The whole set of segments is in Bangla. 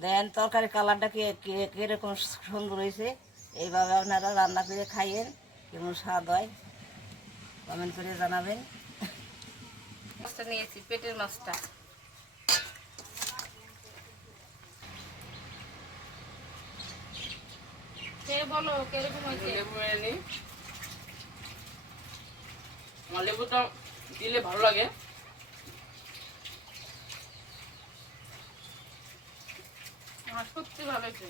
দেন তরকারি কালারটা কি কি- কীরকম সুন্দর হয়েছে। এইভাবে আপনারা রান্না করে খাইয়েন কেমন স্বাদ হয়। কমেন্ট করে জানাবেন। মাছটা নিয়েছি পেটের মাছটা। খেয়ে বলো কীরকম হয়েছে? লেবু দিলে ভালো লাগে আমার সত্যি ভালো হয়েছে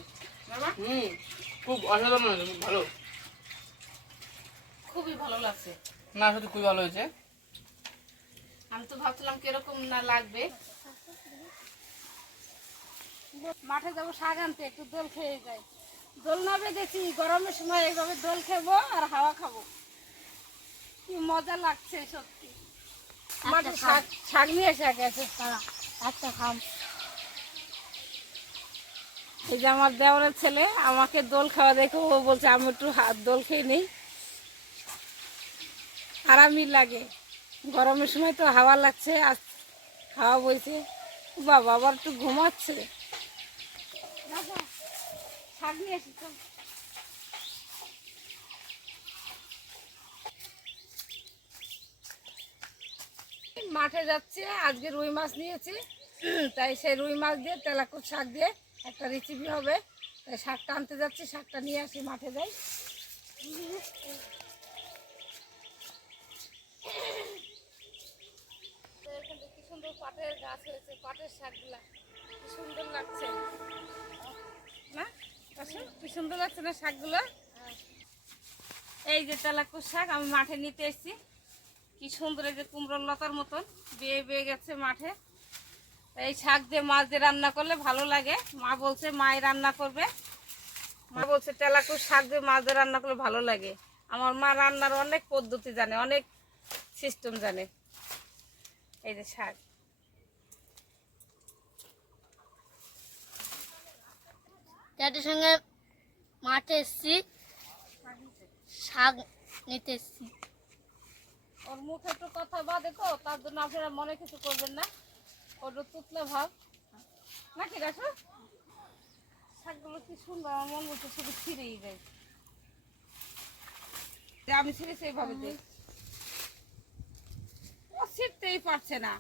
বাবা? হুম খুব অসাধারণ হয়েছে খুব ভালো। খুবই ভালো লাগছে। না সত্যি খুবই ভালো হয়েছে। আমি তো ভাবছিলাম কীরকম না লাগবে। মাঠে যাব শাক আনতে একটু দোল খেয়ে যাই। দোল না বেঁধেছি গরমের সময় এইভাবে দোল খেবো আর হাওয়া খাব। কি মজা লাগছে সত্যি। মাঠে শাক শাক নিয়ে এসে গেছে একটা খাম। এই যে আমার দেওয়ারের ছেলে, আমাকে দোল খাওয়া দেখে ও বলছে, আমি একটু হাত দোল খেয়ে নিই। আরামই লাগে। গরমের সময় তো হাওয়া লাগছে আর হাওয়া বইছে। বাবা, আবার একটু ঘুমাচ্ছে। মাঠে যাচ্ছে, আজকে রুই মাছ নিয়েছি। তাই সেই রুই মাছ দিয়ে তেলাকুর শাক দিয়ে একটা রেসিপি হবে। তাই শাকটা আনতে যাচ্ছি শাকটা নিয়ে আসি মাঠে যাই। কি সুন্দর পাটের গাছ হয়েছে পাটের শাকগুলা। কি সুন্দর লাগছে। না? কি সুন্দর লাগছে না শাকগুলো? এই যে তেলাকুর শাক আমি মাঠে নিতে এসেছি। কি সুন্দর এই যে কুমড়োর লতার মতন বেয়ে বেয়ে গেছে মাঠে। এই শাক দিয়ে মাছ দিয়ে রান্না করলে ভালো লাগে। মা বলছে মাই রান্না করবে। মা বলছে তেলাকুর শাক দিয়ে মাছ দিয়ে রান্না করলে ভালো লাগে। আমার মা রান্নার অনেক পদ্ধতি জানে অনেক সিস্টেম জানে। এই যে শাক। ড্যাডির সঙ্গে মাঠে এসছি। শাক নিতে এসছি। ওর মুখে একটু কথা বা দেখো তার জন্য আপনারা মনে কিছু করবেন না। ওর তুতলা ভাব। নাকি শাকগুলো কি সুন্দর আমার মন বলছে শুধু ছিঁড়েই যায়। আমি ছিঁড়েছি এইভাবে যে ও ছিঁড়তেই পারছে না।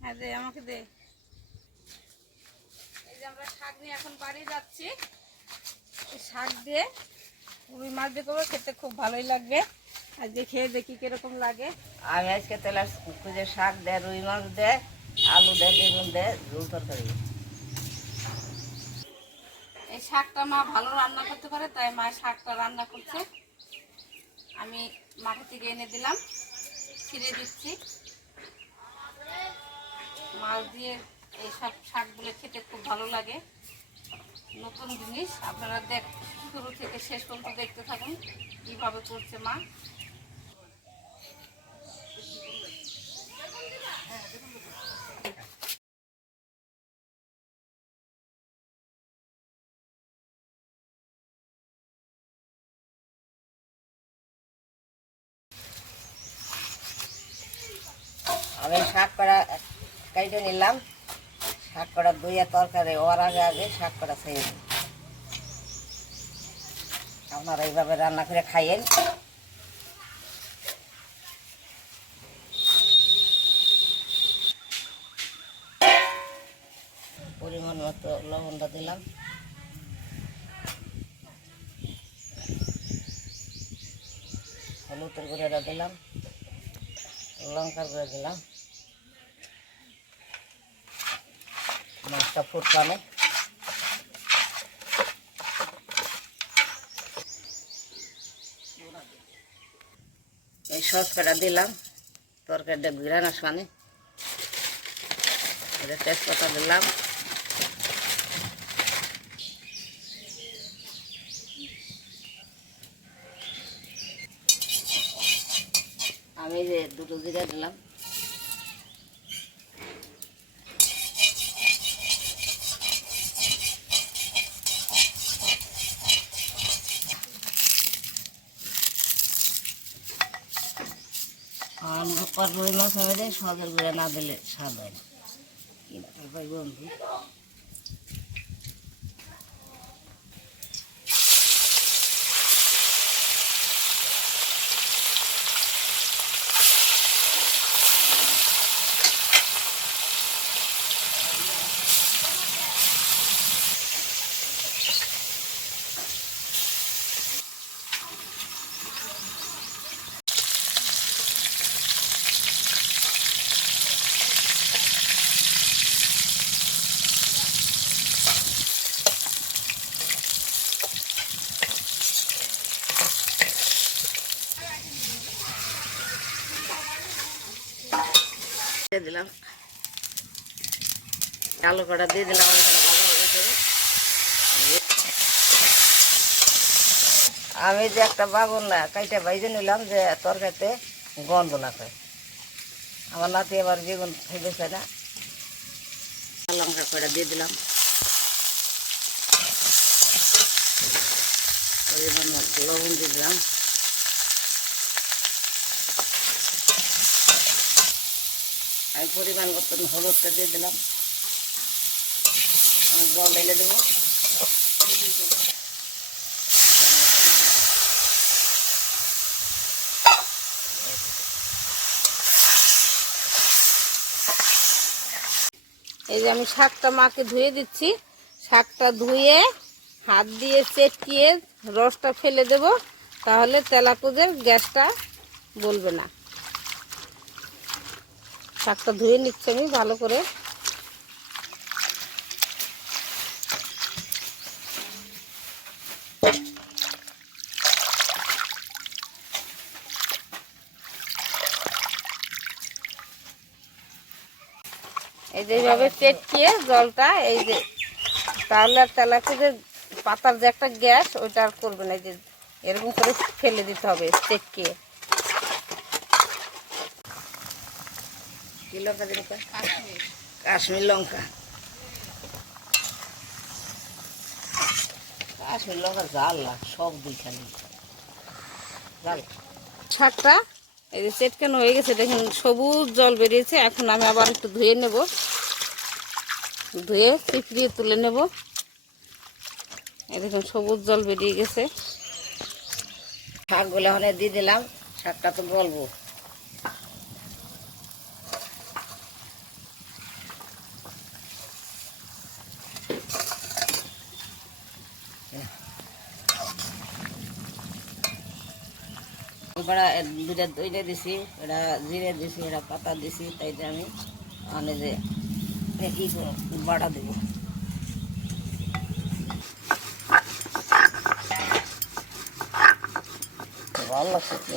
হ্যাঁ দে আমাকে দে। এই যে আমরা শাক নিয়ে এখন বাড়ি যাচ্ছি। এই শাক দিয়ে রুই মাছ দিয়ে করব খেতে খুব ভালোই লাগবে। আজকে খেয়ে দেখি কীরকম লাগে। আমি আজকে তেলার খুঁজে শাক দেয় রুই মাছ দেয় আলু দেয় বেগুন দেয় ঝোল তরকারি। এই শাকটা মা ভালো রান্না করতে পারে তাই মা শাকটা রান্না করছে। আমি মাঠে থেকে এনে দিলাম ছিঁড়ে দিচ্ছি। মাছ দিয়ে এই সব শাকগুলো খেতে খুব ভালো লাগে। নতুন জিনিস আপনারা দেখ শুরু থেকে শেষ পর্যন্ত দেখতে থাকুন কীভাবে করছে মা। আমি শাক করা কেটে নিলাম। শাক করা দুইয়া তরকারি ওর আগে আগে শাক করা দিই আপনারা এইভাবে রান্না করে খাইয়েন। পরিমাণ মতো লবণটা দিলাম। হলুদের গুঁড়োটা দিলাম। লঙ্কার গুঁড়ো দিলাম। মাছটা ফুটলামে এই সসটা দিলাম, তরকারিটা বিরান আসবানে এটা তেজপাতা দিলাম। আমি যে দুটো জিরা দিলাম। আর রুই মাছ হবে সদের গুঁড়া না দিলে স্বাদ হয় না। বন্ধু দিয়ে দিলাম আলু কটা দিয়ে দিলাম আমি যে একটা বাগুন না, কাইটা বাইজে নিলাম যে তরকারিতে গন্ধ না খায়। আমার নাতি আবার বেগুন খাইতে চায় না। লঙ্কা কটা দিয়ে দিলাম। লবণ দিয়ে দিলাম। আমি পরিমাণ মতো হলুদটা দিয়ে দিলাম। জল ঢেলে দেবো। এই যে আমি শাকটা মাকে ধুয়ে দিচ্ছি। শাকটা ধুয়ে, হাত দিয়ে চেটকিয়ে রসটা ফেলে দেব, তাহলে তেলাকুজের গ্যাসটা বলবে না। শাকটা ধুয়ে নিচ্ছি আমি ভালো করে। এই যে এইভাবে চেটকিয়ে জলটা এই যে তাহলে আর তেলাকুজের পাতার যে একটা গ্যাস ওইটা আর করবে না এই যে এরকম করে ফেলে দিতে হবে লঙ্কা কাশ্মীর লঙ্কা। কাশ্মীর লঙ্কা জাল লাগ সব দুই খালি। জাল শাকটা এই যে চেটকানো হয়ে গেছে? দেখুন, সবুজ জল বেরিয়েছে। এখন আমি আবার একটু ধুয়ে নেব। ধুয়ে চিপড়িয়ে তুলে নেব। এই দেখুন, সবুজ জল বেরিয়ে গেছে। শাকগুলো ওখানে দিয়ে দিলাম। শাকটা তো গলবো। এবার দুটা দইটা দিছি এটা জিরে দিছি এটা পাতা দিছি তাই যে আমি মানে যে কি বাড়া দেবো। ভালো লাগছে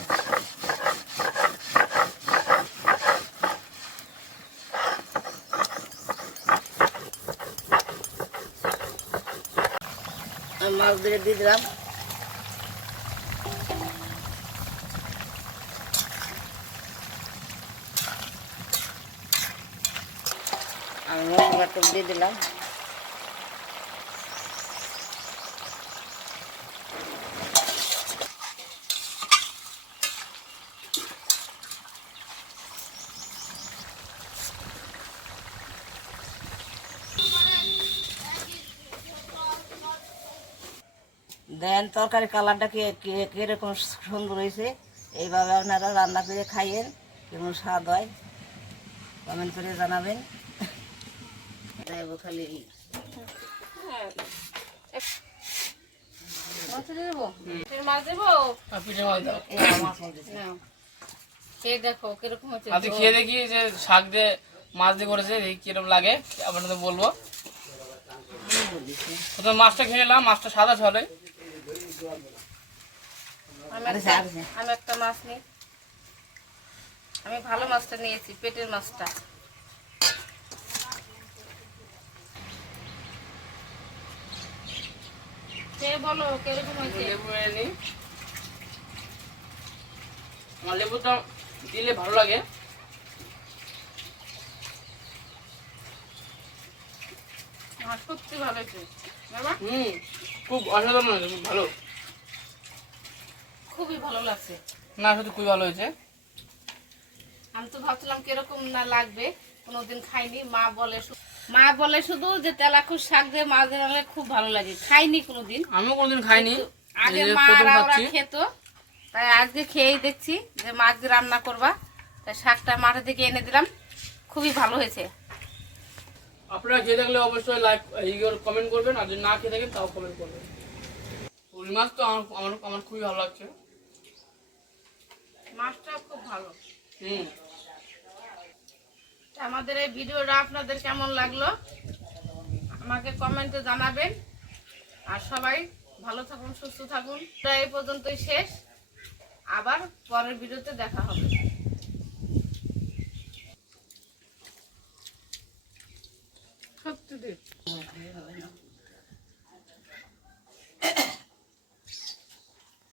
মাছ ধরে দিয়ে দিলাম। আমি মশলা দিয়ে দিলাম। দেন তরকারি কালারটা কীরকম সুন্দর হয়েছে। এইভাবে আপনারা রান্না করে খাইয়েন, কেমন স্বাদ হয় কমেন্ট করে জানাবেন। মধ্যে খেয়ে দেখো কীরকম হচ্ছে আজকে খেয়ে দেখি যে শাক দিয়ে মাছ দিয়ে করেছে দেখি কীরকম লাগে আপনাদের বলব। প্রথমে মাছটা খেয়ে নিলাম মাছটা সাদা ছলে। আমি একটা মাছ নিই। আমি ভালো মাছটা নিয়েছি পেটের মাছটা। খেয়ে বলো কীরকম হয়েছে? লেবু এনে আমার লেবুটা দিলে ভালো লাগে। সত্যি ভালো হয়েছে। বাবা? হুম খুব অসাধারণ হয়েছে খুব ভালো। খুবই ভালো লাগছে। না সত্যি খুবই ভালো হয়েছে। আমি তো ভাবছিলাম কীরকম না লাগবে। কোনোদিন খাইনি মা বলে মা বলে শুধু যে তেলাকুশ শাক দিয়ে মাছ দিয়ে রান্না খুব ভালো লাগে। খাইনি কোনোদিন। আমি কোনোদিন খাইনি। আগে মা ওরা খেত। তাই আজকে খেয়েই দেখছি যে মাছ দিয়ে রান্না করবা। তাই শাকটা মাঠে থেকে এনে দিলাম। খুবই ভালো হয়েছে। আপনারা খেয়ে থাকলে অবশ্যই লাইক কমেন্ট করবেন। আর যদি না খেয়ে থাকেন তাও কমেন্ট করবেন। রুই মাছ তো আমার আমার আমার খুবই ভালো লাগছে। মাছটাও খুব ভালো। হুম। আমাদের এই ভিডিওটা আপনাদের কেমন লাগল? আমাকে কমেন্টে জানাবেন। আর সবাই ভালো থাকুন, সুস্থ থাকুন। প্রায় পর্যন্তই শেষ। আবার পরের ভিডিওতে দেখা হবে।